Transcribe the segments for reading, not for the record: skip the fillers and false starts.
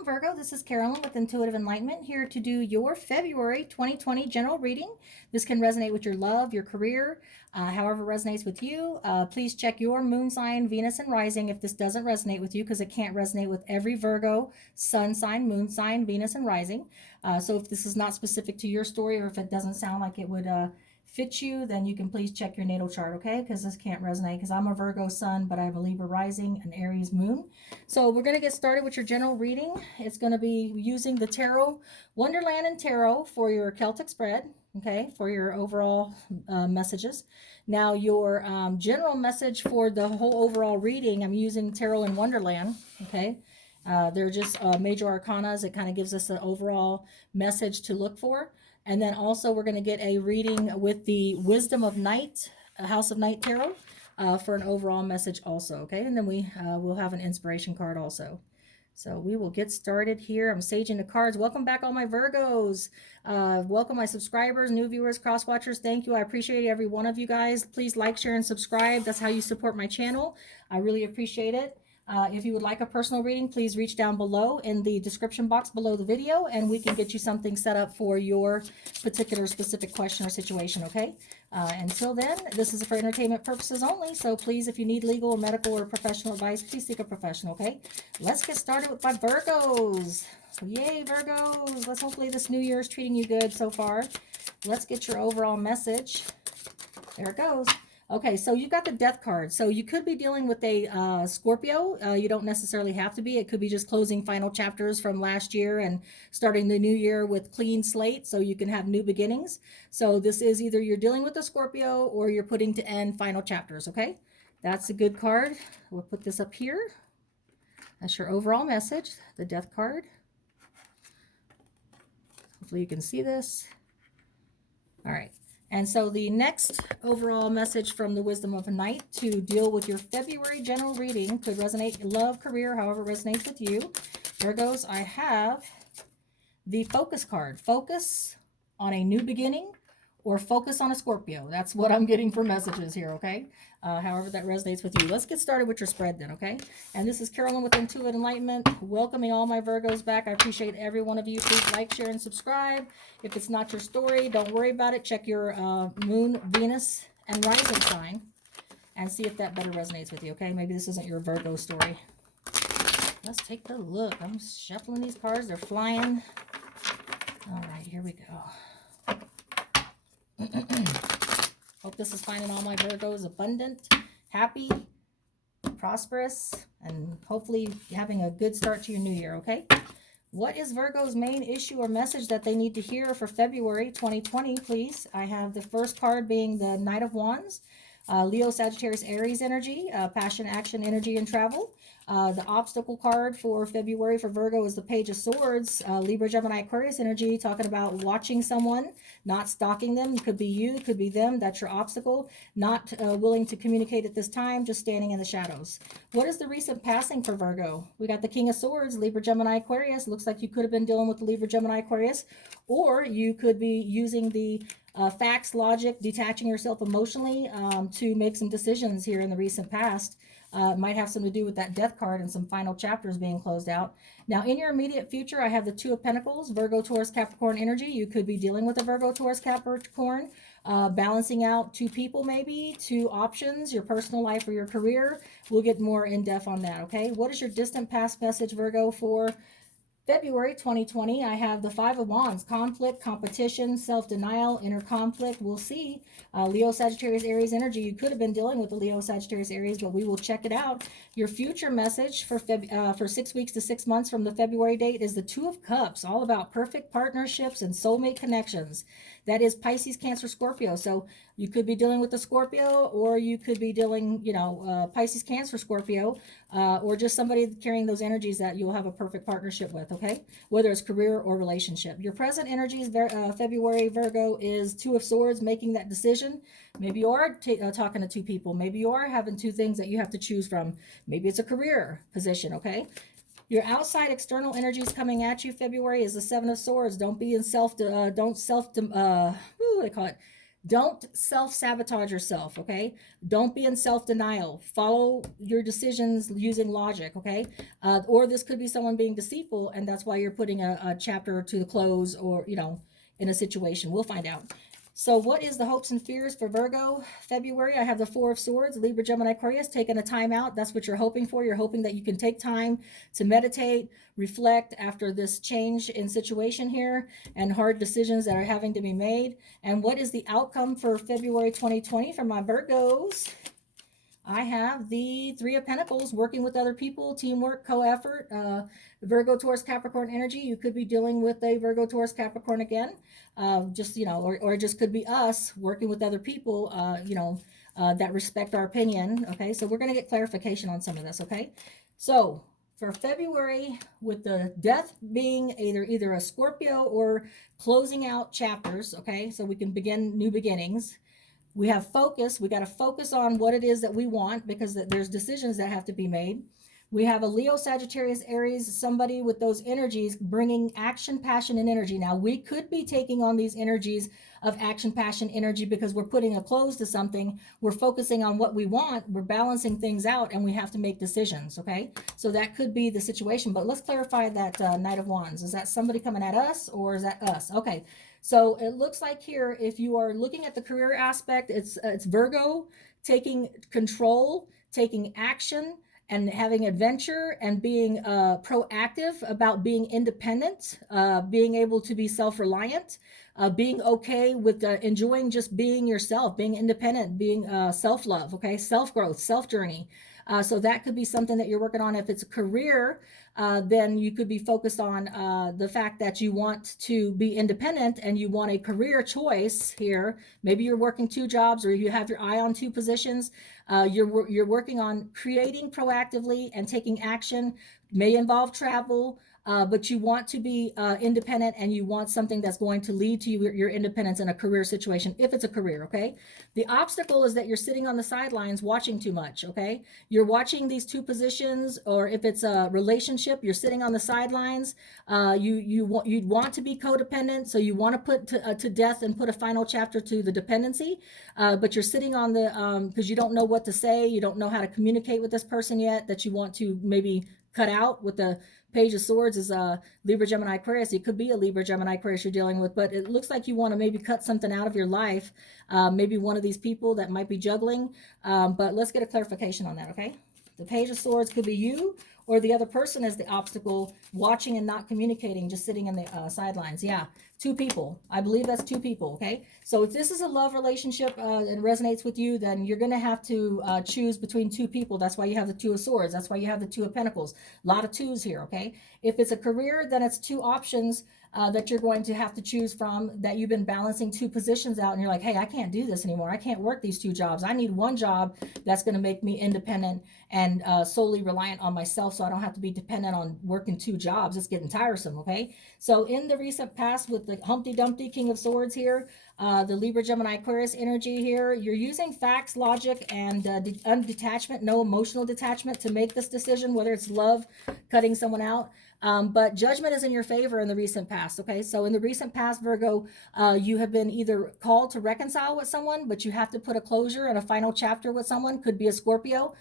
Welcome, Virgo. This is Carolyn with Intuitive Enlightenment, here to do your February 2020 general reading. This can resonate with your love, your career, however resonates with you. Please check your moon sign, Venus, and rising if this doesn't resonate with you, because it can't resonate with every Virgo sun sign, moon sign, Venus, and rising. So if this is not specific to your story, or if it doesn't sound like it would fit you, then you can please check your natal chart, okay? Because this can't resonate, because I'm a Virgo sun, but I have a Libra rising, an Aries moon. So we're going to get started with your general reading. It's going to be using the Tarot, Wonderland and Tarot for your Celtic spread, okay, for your overall messages. Now your general message for the whole overall reading, I'm using Tarot and Wonderland, okay? They're just major arcanas. It kind of gives us an overall message to look for. And then also we're going to get a reading with the Wisdom of Night, House of Night Tarot, for an overall message also, okay? And then we will have an inspiration card also. So we will get started here. I'm saging the cards. Welcome back, all my Virgos. Welcome my subscribers, new viewers, cross watchers. Thank you. I appreciate every one of you guys. Please like, share, and subscribe. That's how you support my channel. I really appreciate it. If you would like a personal reading, please reach down below in the description box below the video, and we can get you something set up for your particular specific question or situation, okay? Until then, this is for entertainment purposes only, so please, if you need legal or medical or professional advice, please seek a professional, okay? Let's get started with my Virgos. Yay, Virgos. Let's hopefully this new year is treating you good so far. Let's get your overall message. There it goes. Okay, so you got the Death card. So you could be dealing with a Scorpio. You don't necessarily have to be. It could be just closing final chapters from last year and starting the new year with clean slate, so you can have new beginnings. So this is either you're dealing with a Scorpio or you're putting to end final chapters, okay? That's a good card. We'll put this up here. That's your overall message, the Death card. Hopefully you can see this. All right. And so the next overall message from the Wisdom of a Night to deal with your February general reading could resonate love, career, however resonates with you. Virgos, I have the Focus card. Focus on a new beginning or focus on a Scorpio. That's what I'm getting for messages here, okay? However that resonates with you. Let's get started with your spread then, okay? And this is Carolyn with Intuitive Enlightenment, welcoming all my Virgos back. I appreciate every one of you. Please like, share, and subscribe. If it's not your story, don't worry about it. Check your moon, Venus, and rising sign and see if that better resonates with you, okay? Maybe this isn't your Virgo story. Let's take a look. I'm shuffling these cards. They're flying. All right, here we go. Hope this is finding all my Virgos abundant, happy, prosperous, and hopefully having a good start to your new year, okay? What is Virgo's main issue or message that they need to hear for February 2020, please? I have the first card being the Knight of Wands, Leo, Sagittarius, Aries energy, passion, action, energy, and travel. The obstacle card for February for Virgo is the Page of Swords, Libra, Gemini, Aquarius energy, talking about watching someone, not stalking them. It could be you, could be them. That's your obstacle. Not willing to communicate at this time, just standing in the shadows. What is the recent passing for Virgo? We got the King of Swords, Libra, Gemini, Aquarius. Looks like you could have been dealing with the Libra, Gemini, Aquarius, or you could be using the facts, logic, detaching yourself emotionally to make some decisions here in the recent past. Might have something to do with that Death card and some final chapters being closed out. Now, in your immediate future, I have the Two of Pentacles, Virgo, Taurus, Capricorn energy. You could be dealing with a Virgo, Taurus, Capricorn, balancing out two people maybe, two options, your personal life or your career. We'll get more in-depth on that, okay? What is your distant past message, Virgo, for February 2020? I have the Five of Wands, conflict, competition, self-denial, inner conflict. We'll see. Leo, Sagittarius, Aries energy. You could have been dealing with the Leo, Sagittarius, Aries, but we will check it out. Your future message for 6 weeks to 6 months from the February date is the Two of Cups, all about perfect partnerships and soulmate connections. That is Pisces, Cancer, Scorpio. So you could be dealing with the Scorpio, or you could be dealing, Pisces, Cancer, Scorpio, or just somebody carrying those energies that you'll have a perfect partnership with, okay? Whether it's career or relationship. Your present energies, February, Virgo, is Two of Swords, making that decision. Maybe you are talking to two people. Maybe you are having two things that you have to choose from. Maybe it's a career position, okay? Your outside external energies coming at you February is the Seven of Swords. Don't be in what do they call it? Don't self-sabotage yourself, okay? Don't be in self-denial. Follow your decisions using logic, okay? Or this could be someone being deceitful, and that's why you're putting a chapter to the close, or, in a situation. We'll find out. So what is the hopes and fears for Virgo February? I have the Four of Swords, Libra, Gemini, Aquarius, taking a time out. That's what you're hoping for. You're hoping that you can take time to meditate, reflect after this change in situation here and hard decisions that are having to be made. And what is the outcome for February 2020 for my Virgos? I have the Three of Pentacles, working with other people, teamwork, co-effort, Virgo, Taurus, Capricorn energy. You could be dealing with a Virgo, Taurus, Capricorn again. Or it just could be us working with other people, that respect our opinion. Okay, so we're going to get clarification on some of this. Okay, so for February, with the death being either a Scorpio or closing out chapters. Okay, so we can begin new beginnings. We have focus. We got to focus on what it is that we want, because there's decisions that have to be made. We have a Leo, Sagittarius, Aries, somebody with those energies bringing action, passion, and energy. Now, we could be taking on these energies of action, passion, energy because we're putting a close to something. We're focusing on what we want. We're balancing things out, and we have to make decisions, okay? So that could be the situation. But let's clarify that Knight of Wands. Is that somebody coming at us, or is that us? Okay. So it looks like here, if you are looking at the career aspect, it's Virgo taking control, taking action, and having adventure, and being proactive about being independent, being able to be self-reliant, being okay with enjoying just being yourself, being independent, being self-love, okay, self-growth, self-journey. So that could be something that you're working on. If it's a career, then you could be focused on the fact that you want to be independent and you want a career choice here. Maybe you're working two jobs, or you have your eye on two positions. You're working on creating proactively and taking action. May involve travel, but you want to be independent, and you want something that's going to lead to your independence in a career situation, if it's a career, okay? The obstacle is that you're sitting on the sidelines watching too much, okay? You're watching these two positions, or if it's a relationship, you're sitting on the sidelines. You'd want to be codependent, so you want to put to death and put a final chapter to the dependency, but you're sitting on the, because you don't know what to say, you don't know how to communicate with this person yet, that you want to maybe cut out. With the Page of Swords is Libra, Gemini, Aquarius. It could be a Libra, Gemini, Aquarius you're dealing with, but it looks like you want to maybe cut something out of your life. Maybe one of these people that might be juggling. But let's get a clarification on that, okay? The Page of Swords could be you, or the other person is the obstacle, watching and not communicating, just sitting in the sidelines. Yeah, two people. I believe that's two people, okay? So if this is a love relationship and resonates with you, then you're going to have to choose between two people. That's why you have the Two of Swords. That's why you have the Two of Pentacles. A lot of twos here, okay? If it's a career, then it's two options that you're going to have to choose from, that you've been balancing two positions out, and you're like, hey, I can't do this anymore. I can't work these two jobs. I need one job that's going to make me independent and solely reliant on myself, so I don't have to be dependent on working two jobs. It's getting tiresome, okay? So in the recent past, with the Humpty Dumpty, King of Swords here, the Libra, Gemini, Aquarius energy here, you're using facts, logic, and undetachment, no emotional detachment to make this decision, whether it's love, cutting someone out. But judgment is in your favor in the recent past, okay? So in the recent past, Virgo, you have been either called to reconcile with someone, but you have to put a closure and a final chapter with someone, could be a Scorpio,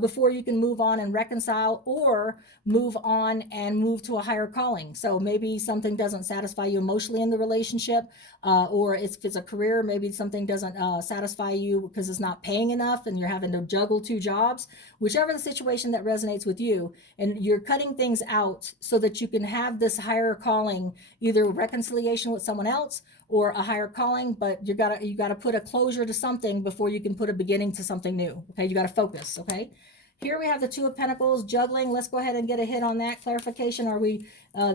before you can move on and reconcile, or move on and move to a higher calling. So maybe something doesn't satisfy you emotionally in the relationship, or if it's a career, maybe something doesn't satisfy you because it's not paying enough and you're having to juggle two jobs, whichever the situation that resonates with you, and you're cutting things out so that you can have this higher calling, either reconciliation with someone else or a higher calling, but you gotta put a closure to something before you can put a beginning to something new. Okay, you gotta focus. Okay, here we have the Two of Pentacles, juggling. Let's go ahead and get a hit on that clarification. Are we?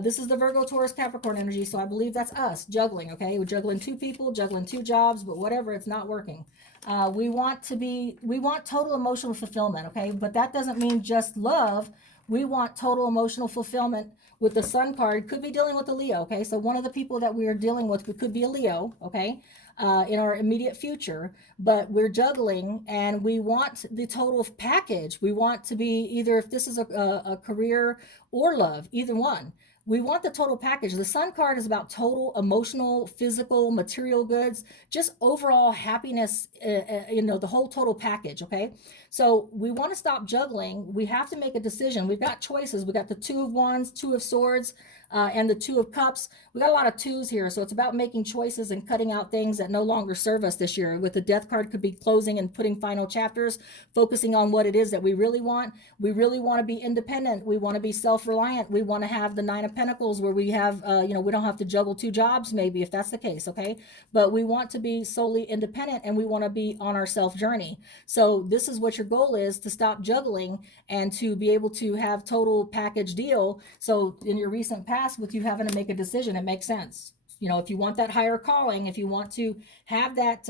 This is the Virgo, Taurus, Capricorn energy, so I believe that's us juggling. Okay, we're juggling two people, juggling two jobs, but whatever, it's not working. We want total emotional fulfillment. Okay, but that doesn't mean just love. We want total emotional fulfillment. With the Sun card, could be dealing with a Leo, okay? So one of the people that we are dealing with could be a Leo, okay, in our immediate future, but we're juggling and we want the total package. We want to be either, if this is a career or love, either one. We want the total package. The Sun card is about total emotional, physical, material goods, just overall happiness, the whole total package, okay? So we want to stop juggling. We have to make a decision. We've got choices. We got the Two of Wands, Two of Swords, and the Two of Cups. We got a lot of twos here, so it's about making choices and cutting out things that no longer serve us this year. With the Death card, could be closing and putting final chapters, focusing on what it is that we really want. We really want to be independent. We want to be self-reliant. We want to have the Nine of Pentacles, where we have, we don't have to juggle two jobs, maybe, if that's the case, okay? But we want to be solely independent, and we want to be on our self journey. So this is what your goal is: to stop juggling and to be able to have total package deal. So in your recent past, with you having to make a decision, it makes sense. If you want that higher calling, if you want to have that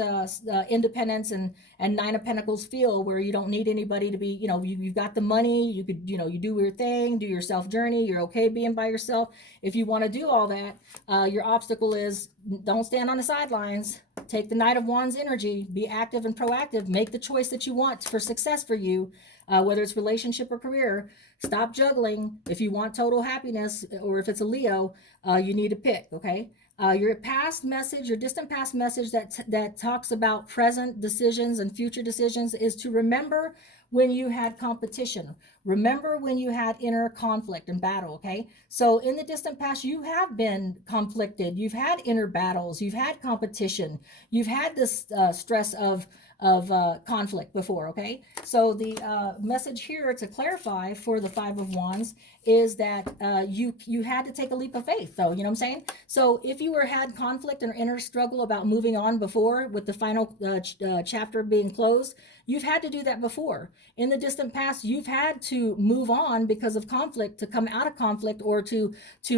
independence and Nine of Pentacles feel, where you don't need anybody to be, you've got the money, you could, you do your thing, do your self journey, you're okay being by yourself. If you want to do all that, your obstacle is, don't stand on the sidelines. Take the Knight of Wands energy, be active and proactive, make the choice that you want for success for you, whether it's relationship or career. Stop juggling. If you want total happiness, or if it's a Leo, you need to pick, okay? Your past message, your distant past message that talks about present decisions and future decisions, is to remember when you had competition. Remember when you had inner conflict and battle, okay? So in the distant past, you have been conflicted. You've had inner battles. You've had competition. You've had this stress of conflict before, okay? So the message here to clarify for the Five of Wands is that you had to take a leap of faith, though. You know what I'm saying? So if you had conflict and inner struggle about moving on before, with the final chapter being closed, you've had to do that before. In the distant past, you've had to move on because of conflict, to come out of conflict, or to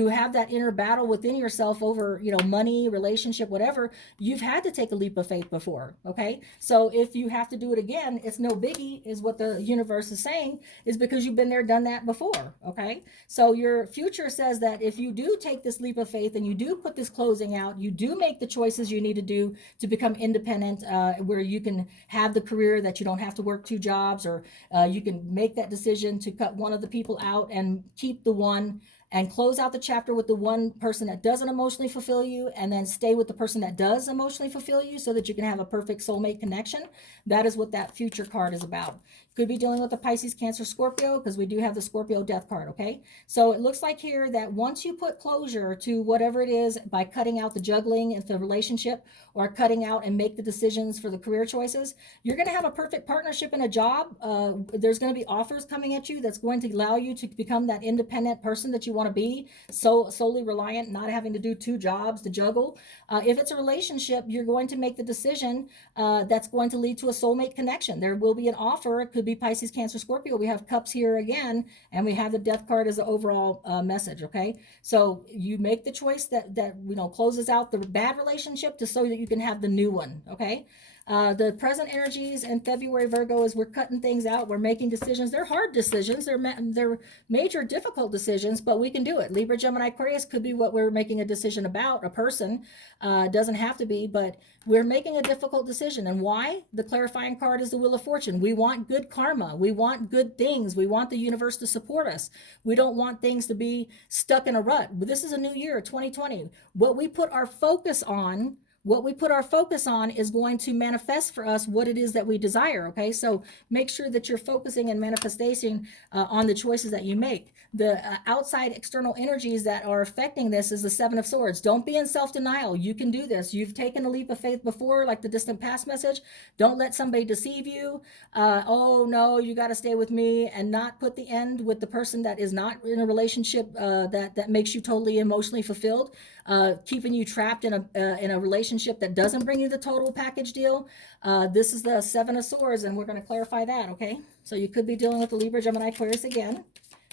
have that inner battle within yourself over, money, relationship, whatever. You've had to take a leap of faith before, okay? So if you have to do it again, it's no biggie, is what the universe is saying, is because you've been there, done that before, okay? So your future says that if you do take this leap of faith and you do put this closing out, you do make the choices you need to do to become independent, where you can have the career that you don't have to work two jobs, or you can make that decision to cut one of the people out and keep the one, and close out the chapter with the one person that doesn't emotionally fulfill you, and then stay with the person that does emotionally fulfill you, so that you can have a perfect soulmate connection. That is what that future card is about. Could be dealing with the Pisces, Cancer, Scorpio, because we do have the Scorpio Death card, okay? So it looks like here that once you put closure to whatever it is, by cutting out the juggling in the relationship, or cutting out and make the decisions for the career choices, you're going to have a perfect partnership in a job. There's going to be offers coming at you that's going to allow you to become that independent person that you want to be, so solely reliant, not having to do two jobs to juggle. If it's a relationship, you're going to make the decision that's going to lead to a soulmate connection. There will be an offer. It could be Pisces, Cancer, Scorpio. We have Cups here again, and we have the Death card as the overall message, okay? So you make the choice that closes out the bad relationship, so that you can have the new one, okay? The present energies in February, Virgo, is we're cutting things out. We're making decisions. They're hard decisions. They're major, difficult decisions, but we can do it. Libra, Gemini, Aquarius could be what we're making a decision about, a person. Doesn't have to be, but we're making a difficult decision. And why? The clarifying card is the Wheel of Fortune. We want good karma. We want good things. We want the universe to support us. We don't want things to be stuck in a rut. But this is a new year, 2020. What we put our focus on is going to manifest for us what it is that we desire, okay? So make sure that you're focusing and manifesting on the choices that you make. The outside external energies that are affecting this is the Seven of Swords. Don't be in self-denial. You can do this. You've taken a leap of faith before, like the distant past message. Don't let somebody deceive you. Oh, no, you got to stay with me, and not put the end with the person that is not in a relationship that makes you totally emotionally fulfilled. Keeping you trapped in a relationship that doesn't bring you the total package deal. This is the Seven of Swords, and we're going to clarify that, okay? So you could be dealing with the Libra, Gemini, Aquarius again.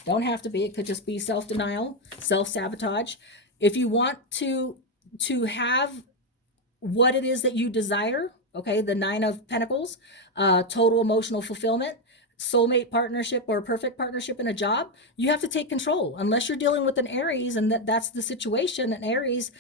Don't have to be. It could just be self-denial, self-sabotage. If you want to have what it is that you desire, okay, the Nine of Pentacles, total emotional fulfillment, soulmate partnership or perfect partnership in a job, you have to take control. Unless you're dealing with an Aries and that's the situation. An Aries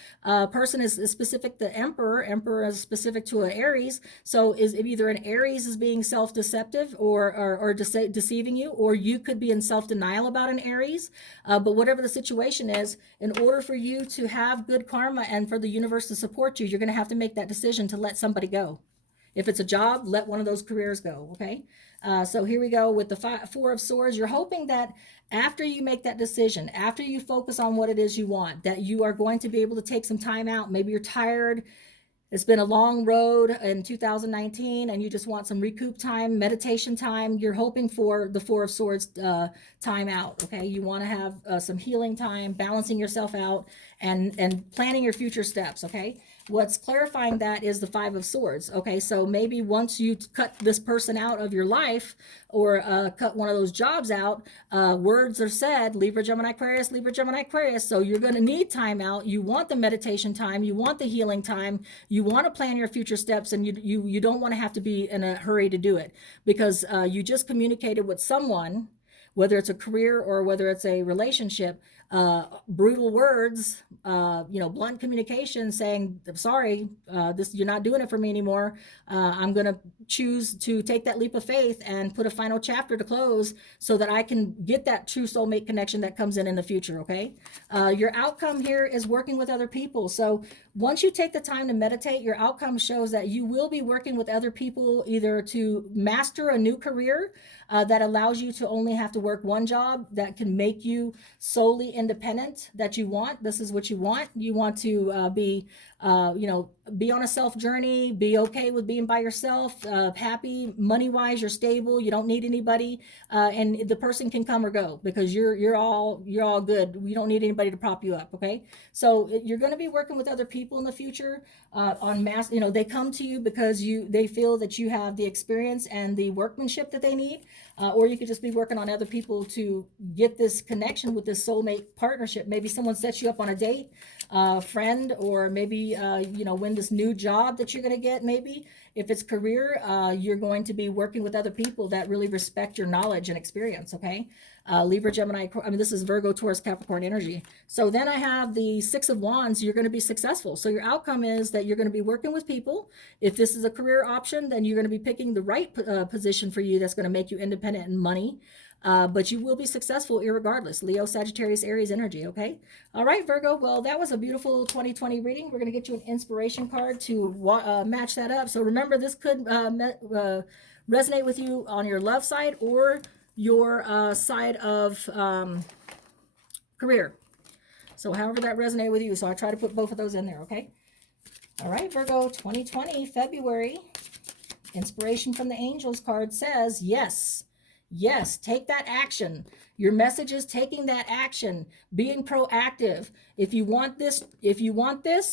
person is specific. The emperor is specific to an Aries. So is either an Aries is being self-deceptive or deceiving you, or you could be in self-denial about an Aries. But whatever the situation is, in order for you to have good karma and for the universe to support you, you're going to have to make that decision to let somebody go. If it's a job, let one of those careers go, okay? So here we go with the Four of Swords. You're hoping that after you make that decision, after you focus on what it is you want, that you are going to be able to take some time out. Maybe you're tired. It's been a long road in 2019 and you just want some recoup time, meditation time. You're hoping for the Four of Swords time out, okay? You want to have some healing time, balancing yourself out, and planning your future steps, okay? What's clarifying that is the Five of Swords, okay? So maybe once you cut this person out of your life or cut one of those jobs out, words are said, Libra, Gemini, Aquarius, Libra, Gemini, Aquarius. So you're going to need time out. You want the meditation time. You want the healing time. You want to plan your future steps, and you don't want to have to be in a hurry to do it because you just communicated with someone, whether it's a career or whether it's a relationship, brutal words, blunt communication saying, I'm sorry, you're not doing it for me anymore. I'm going to choose to take that leap of faith and put a final chapter to close so that I can get that true soulmate connection that comes in the future, okay? Your outcome here is working with other people. So once you take the time to meditate, your outcome shows that you will be working with other people either to master a new career that allows you to only have to work one job that can make you solely independent that you want. This is what you want. You want to be on a self journey, be okay with being by yourself, happy, money-wise, you're stable, you don't need anybody, and the person can come or go because you're all good. You don't need anybody to prop you up, okay? So you're going to be working with other people in the future on mass, they come to you because they feel that you have the experience and the workmanship that they need, or you could just be working on other people to get this connection with this soulmate partnership. Maybe someone sets you up on a date, friend, or maybe win this new job that you're going to get. Maybe if it's career, you're going to be working with other people that really respect your knowledge and experience, okay? Libra, Gemini, this is Virgo, Taurus, Capricorn energy. So then I have the Six of Wands. You're going to be successful. So your outcome is that you're going to be working with people. If this is a career option, then you're going to be picking the right position for you that's going to make you independent in money. But you will be successful irregardless. Leo, Sagittarius, Aries energy, okay? All right, Virgo. Well, that was a beautiful 2020 reading. We're going to get you an inspiration card to match that up. So remember, this could resonate with you on your love side or your side of career. So however that resonated with you. So I try to put both of those in there, okay? All right, Virgo, 2020, February. Inspiration from the Angels card says, yes. Yes, take that action. Your message is taking that action, being proactive. If you want this,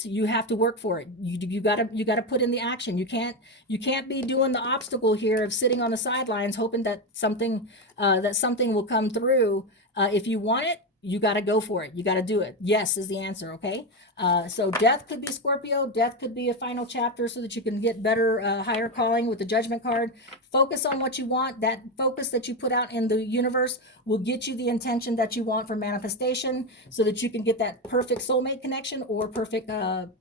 you have to work for it. You gotta put in the action. You can't be doing the obstacle here of sitting on the sidelines hoping that something will come through. If you want it, you got to go for it. You got to do it. Yes is the answer, okay? So death could be Scorpio. Death could be a final chapter so that you can get better, higher calling with the Judgment card. Focus on what you want. That focus that you put out in the universe will get you the intention that you want for manifestation so that you can get that perfect soulmate connection or perfect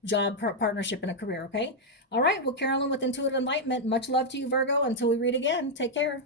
job partnership in a career, okay? All right, well, Carolyn with Intuitive Enlightenment, much love to you, Virgo. Until we read again, take care.